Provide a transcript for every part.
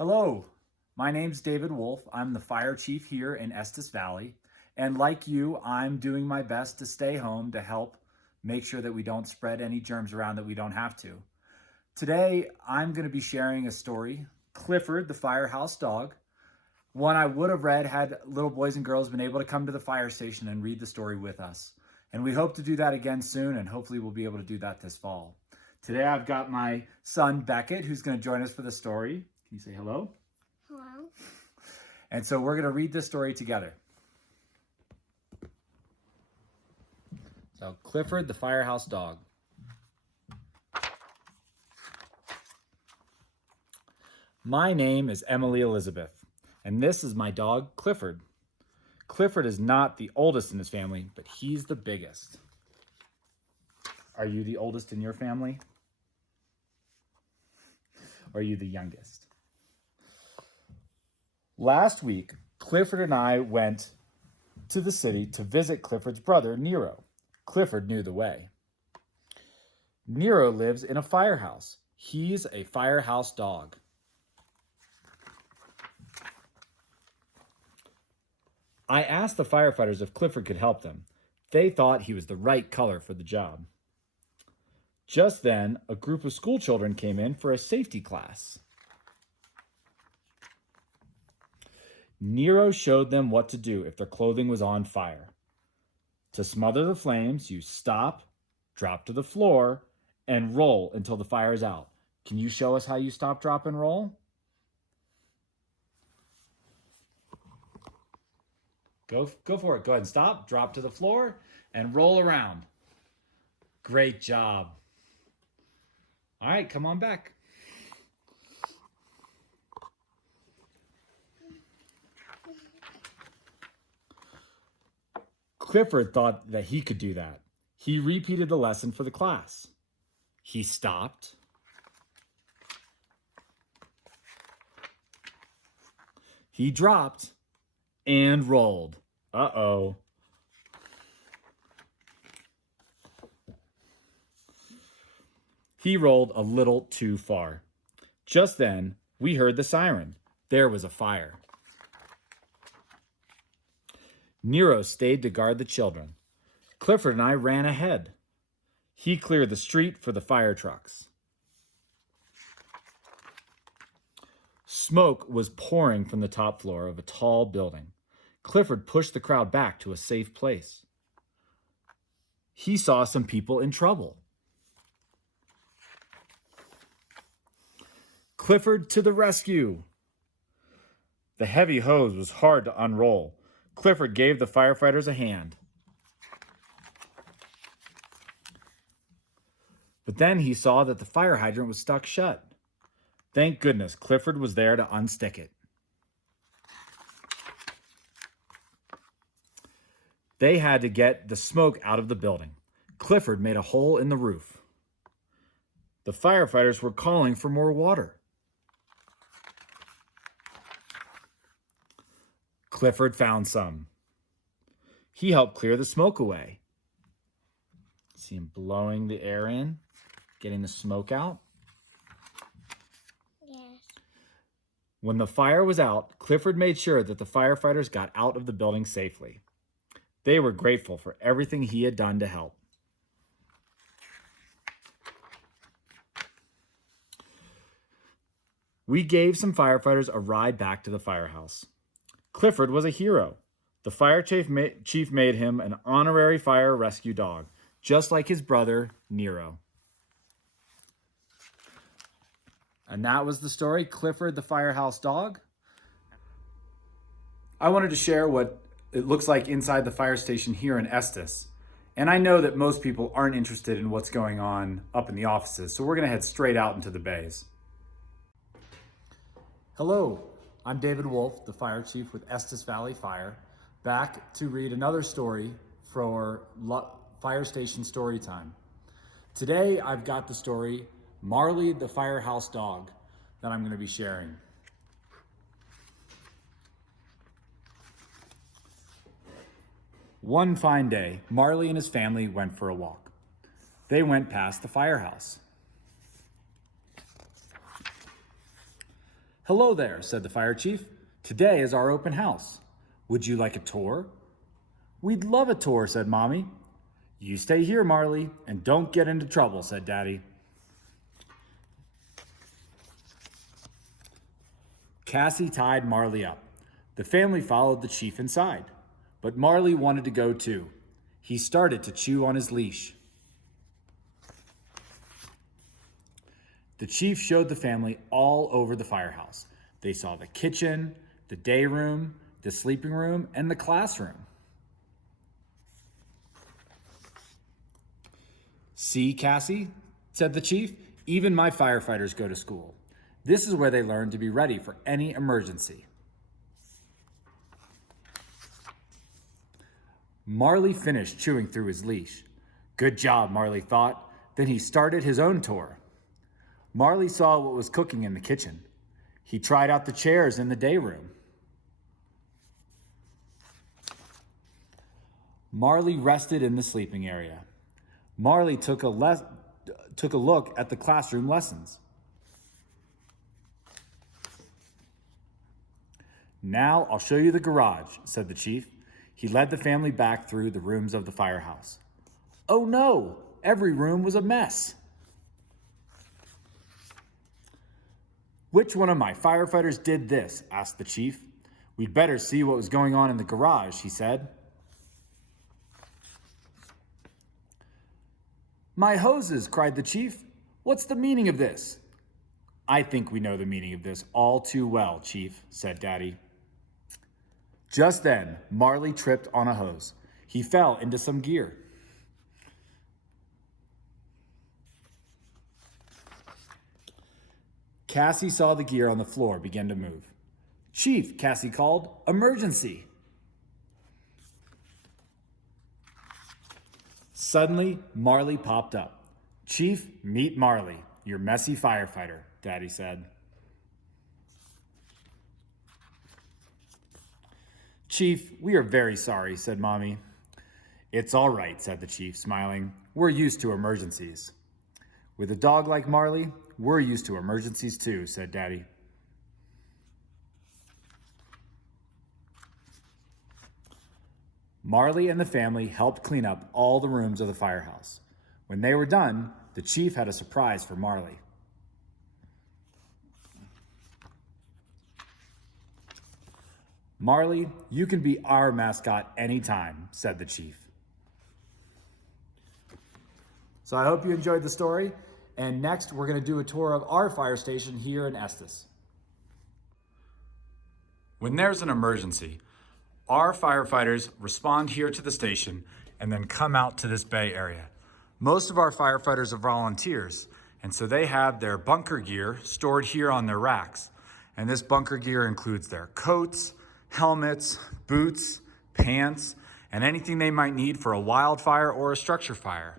Hello, my name's David Wolf. I'm the fire chief here in Estes Valley. And like you, I'm doing my best to stay home to help make sure that we don't spread any germs around that we don't have to. Today, I'm going to be sharing a story, Clifford the Firehouse Dog. One I would have read had little boys and girls been able to come to the fire station and read the story with us. And we hope to do that again soon, and hopefully we'll be able to do that this fall. Today I've got my son Beckett, who's going to join us for the story. Can you say hello? Hello. And so we're going to read this story together. So, Clifford the Firehouse Dog. My name is Emily Elizabeth, and this is my dog, Clifford. Clifford is not the oldest in his family, but he's the biggest. Are you the oldest in your family? Or are you the youngest? Last week, Clifford and I went to the city to visit Clifford's brother, Nero. Clifford knew the way. Nero lives in a firehouse. He's a firehouse dog. I asked the firefighters if Clifford could help them. They thought he was the right color for the job. Just then, a group of school children came in for a safety class. Nero showed them what to do if their clothing was on fire. To smother the flames, you stop, drop to the floor, and roll until the fire is out. Can you show us how you stop, drop, and roll? Go for it. Go ahead and stop, drop to the floor, and roll around. Great job. All right, come on back. Clifford thought that he could do that. He repeated the lesson for the class. He stopped. He dropped and rolled. Uh-oh. He rolled a little too far. Just then, we heard the siren. There was a fire. Nero stayed to guard the children. Clifford and I ran ahead. He cleared the street for the fire trucks. Smoke was pouring from the top floor of a tall building. Clifford pushed the crowd back to a safe place. He saw some people in trouble. Clifford to the rescue! The heavy hose was hard to unroll. Clifford gave the firefighters a hand. But then he saw that the fire hydrant was stuck shut. Thank goodness Clifford was there to unstick it. They had to get the smoke out of the building. Clifford made a hole in the roof. The firefighters were calling for more water. Clifford found some. He helped clear the smoke away. See him blowing the air in, getting the smoke out. Yes. When the fire was out, Clifford made sure that the firefighters got out of the building safely. They were grateful for everything he had done to help. We gave some firefighters a ride back to the firehouse. Clifford was a hero. The fire chief made him an honorary fire rescue dog, just like his brother, Nero. And that was the story, Clifford the Firehouse Dog. I wanted to share what it looks like inside the fire station here in Estes. And I know that most people aren't interested in what's going on up in the offices, so we're going to head straight out into the bays. Hello, I'm David Wolf, the fire chief with Estes Valley Fire, back to read another story for Fire Station Storytime. Today, I've got the story, Marley the Firehouse Dog, that I'm going to be sharing. One fine day, Marley and his family went for a walk. They went past the firehouse. "Hello there," said the fire chief. "Today is our open house. Would you like a tour?" "We'd love a tour," said Mommy. "You stay here, Marley, and don't get into trouble," said Daddy. Cassie tied Marley up. The family followed the chief inside, but Marley wanted to go too. He started to chew on his leash. The chief showed the family all over the firehouse. They saw the kitchen, the day room, the sleeping room, and the classroom. "See, Cassie," said the chief, "even my firefighters go to school. This is where they learn to be ready for any emergency." Marley finished chewing through his leash. Good job, Marley thought. Then he started his own tour. Marley saw what was cooking in the kitchen. He tried out the chairs in the day room. Marley rested in the sleeping area. Marley took a look at the classroom lessons. "Now I'll show you the garage," said the chief. He led the family back through the rooms of the firehouse. Oh no, every room was a mess. "Which one of my firefighters did this?" asked the chief. "We'd better see what was going on in the garage," he said. "My hoses," cried the chief. "What's the meaning of this?" "I think we know the meaning of this all too well, Chief," said Daddy. Just then, Marley tripped on a hose. He fell into some gear. Cassie saw the gear on the floor begin to move. "Chief," Cassie called, "emergency." Suddenly, Marley popped up. "Chief, meet Marley, your messy firefighter," Daddy said. "Chief, we are very sorry," said Mommy. "It's all right," said the chief, smiling. "We're used to emergencies." "With a dog like Marley, we're used to emergencies too," said Daddy. Marley and the family helped clean up all the rooms of the firehouse. When they were done, the chief had a surprise for Marley. "Marley, you can be our mascot anytime," said the chief. So I hope you enjoyed the story. And next, we're going to do a tour of our fire station here in Estes. When there's an emergency, our firefighters respond here to the station and then come out to this bay area. Most of our firefighters are volunteers, and so they have their bunker gear stored here on their racks. And this bunker gear includes their coats, helmets, boots, pants, and anything they might need for a wildfire or a structure fire.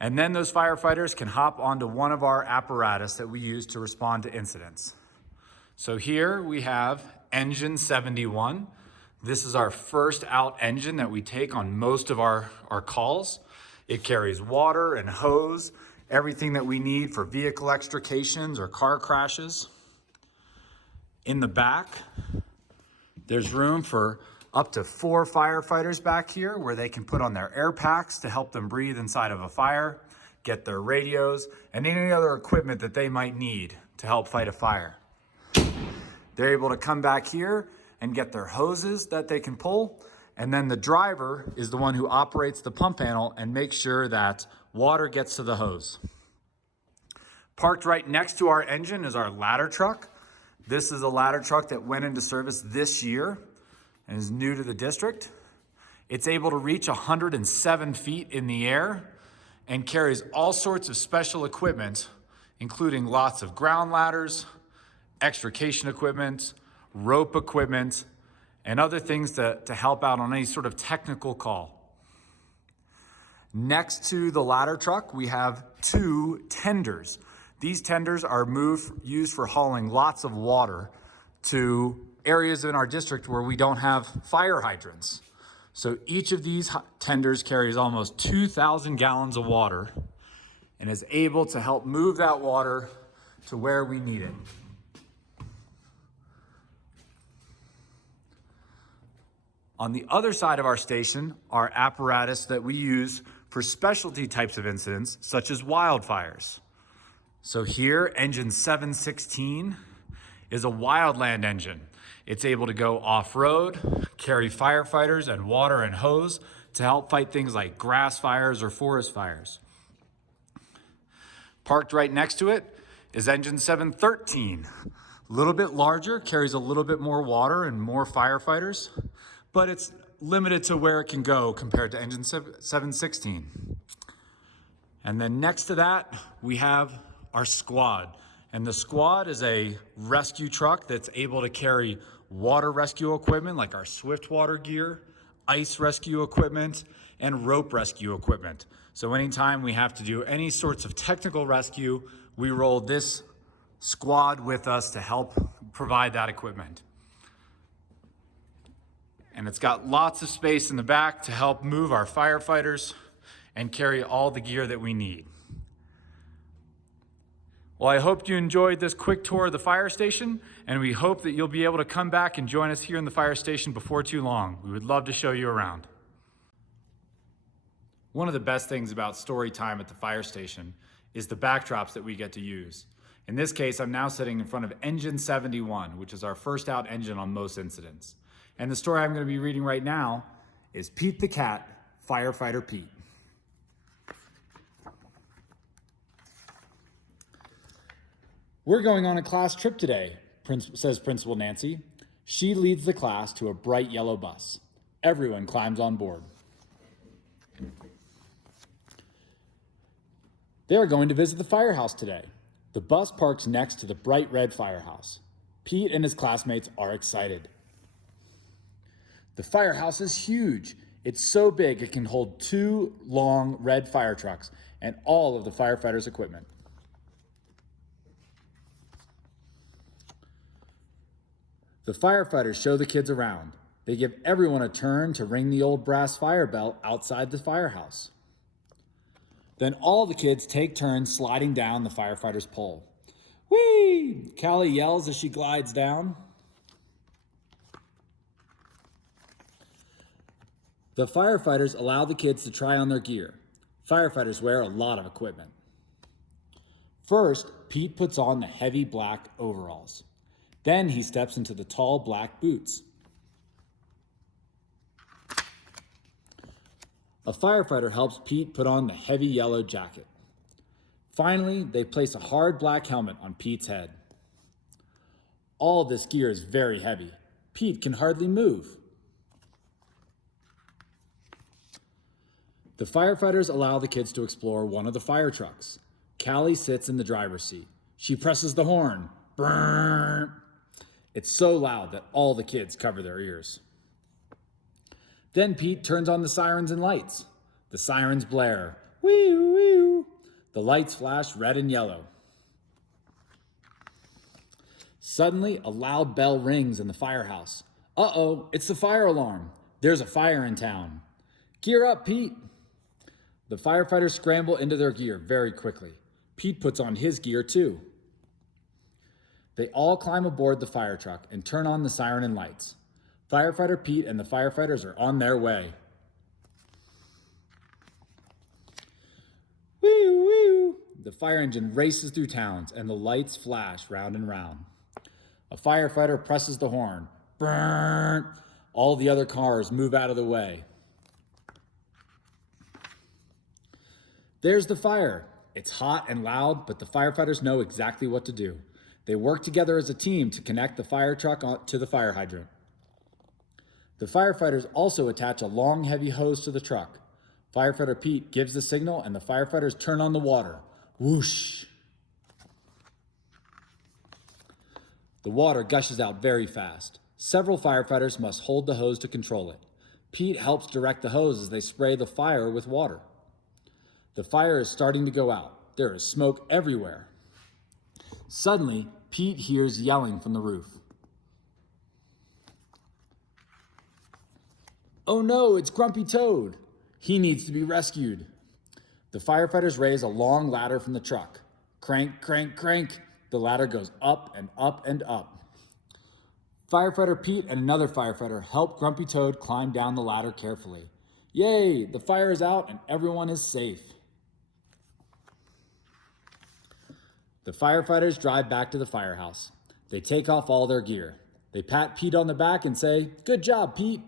And then those firefighters can hop onto one of our apparatus that we use to respond to incidents. So here we have engine 71. This is our first out engine that we take on most of our calls. It carries water and hose, everything that we need for vehicle extrications or car crashes. In the back, there's room for up to 4 firefighters back here where they can put on their air packs to help them breathe inside of a fire, get their radios, and any other equipment that they might need to help fight a fire. They're able to come back here and get their hoses that they can pull, and then the driver is the one who operates the pump panel and makes sure that water gets to the hose. Parked right next to our engine is our ladder truck. This is a ladder truck that went into service this year and is new to the district. It's able to reach 107 feet in the air and carries all sorts of special equipment, including lots of ground ladders, extrication equipment, rope equipment, and other things to help out on any sort of technical call. Next to the ladder truck, we have 2 tenders. These tenders are used for hauling lots of water to areas in our district where we don't have fire hydrants. So each of these tenders carries almost 2,000 gallons of water and is able to help move that water to where we need it. On the other side of our station are apparatus that we use for specialty types of incidents, such as wildfires. So here, engine 716 is a wildland engine. It's able to go off-road, carry firefighters and water and hose to help fight things like grass fires or forest fires. Parked right next to it is engine 713. A little bit larger, carries a little bit more water and more firefighters, but it's limited to where it can go compared to engine 716. And then next to that, we have our squad. And the squad is a rescue truck that's able to carry water rescue equipment like our swift water gear, ice rescue equipment, and rope rescue equipment. So anytime we have to do any sorts of technical rescue, we roll this squad with us to help provide that equipment. And it's got lots of space in the back to help move our firefighters and carry all the gear that we need. Well, I hope you enjoyed this quick tour of the fire station, and we hope that you'll be able to come back and join us here in the fire station before too long. We would love to show you around. One of the best things about story time at the fire station is the backdrops that we get to use. In this case, I'm now sitting in front of engine 71, which is our first out engine on most incidents. And the story I'm going to be reading right now is Pete the Cat, Firefighter Pete. We're going on a class trip today, says Principal Nancy. She leads the class to a bright yellow bus. Everyone climbs on board. They're going to visit the firehouse today. The bus parks next to the bright red firehouse. Pete and his classmates are excited. The firehouse is huge. It's so big it can hold 2 long red fire trucks and all of the firefighters' equipment. The firefighters show the kids around. They give everyone a turn to ring the old brass fire bell outside the firehouse. Then all the kids take turns sliding down the firefighter's pole. Whee! Callie yells as she glides down. The firefighters allow the kids to try on their gear. Firefighters wear a lot of equipment. First, Pete puts on the heavy black overalls. Then he steps into the tall black boots. A firefighter helps Pete put on the heavy yellow jacket. Finally, they place a hard black helmet on Pete's head. All this gear is very heavy. Pete can hardly move. The firefighters allow the kids to explore one of the fire trucks. Callie sits in the driver's seat. She presses the horn. Brrr. It's so loud that all the kids cover their ears. Then Pete turns on the sirens and lights. The sirens blare. Wee wee. The lights flash red and yellow. Suddenly, a loud bell rings in the firehouse. Uh-oh, it's the fire alarm. There's a fire in town. Gear up, Pete. The firefighters scramble into their gear very quickly. Pete puts on his gear too. They all climb aboard the fire truck and turn on the siren and lights. Firefighter Pete and the firefighters are on their way. Wee wee. The fire engine races through towns and the lights flash round and round. A firefighter presses the horn. Brrr. All the other cars move out of the way. There's the fire. It's hot and loud, but the firefighters know exactly what to do. They work together as a team to connect the fire truck to the fire hydrant. The firefighters also attach a long, heavy hose to the truck. Firefighter Pete gives the signal and the firefighters turn on the water. Whoosh! The water gushes out very fast. Several firefighters must hold the hose to control it. Pete helps direct the hose as they spray the fire with water. The fire is starting to go out. There is smoke everywhere. Suddenly, Pete hears yelling from the roof. Oh no, it's Grumpy Toad. He needs to be rescued. The firefighters raise a long ladder from the truck. Crank, crank, crank. The ladder goes up and up and up. Firefighter Pete and another firefighter help Grumpy Toad climb down the ladder carefully. Yay, the fire is out and everyone is safe. The firefighters drive back to the firehouse. They take off all their gear. They pat Pete on the back and say, "Good job, Pete."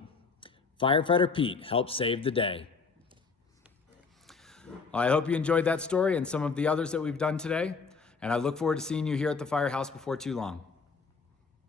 Firefighter Pete helps save the day. I hope you enjoyed that story and some of the others that we've done today, and I look forward to seeing you here at the firehouse before too long.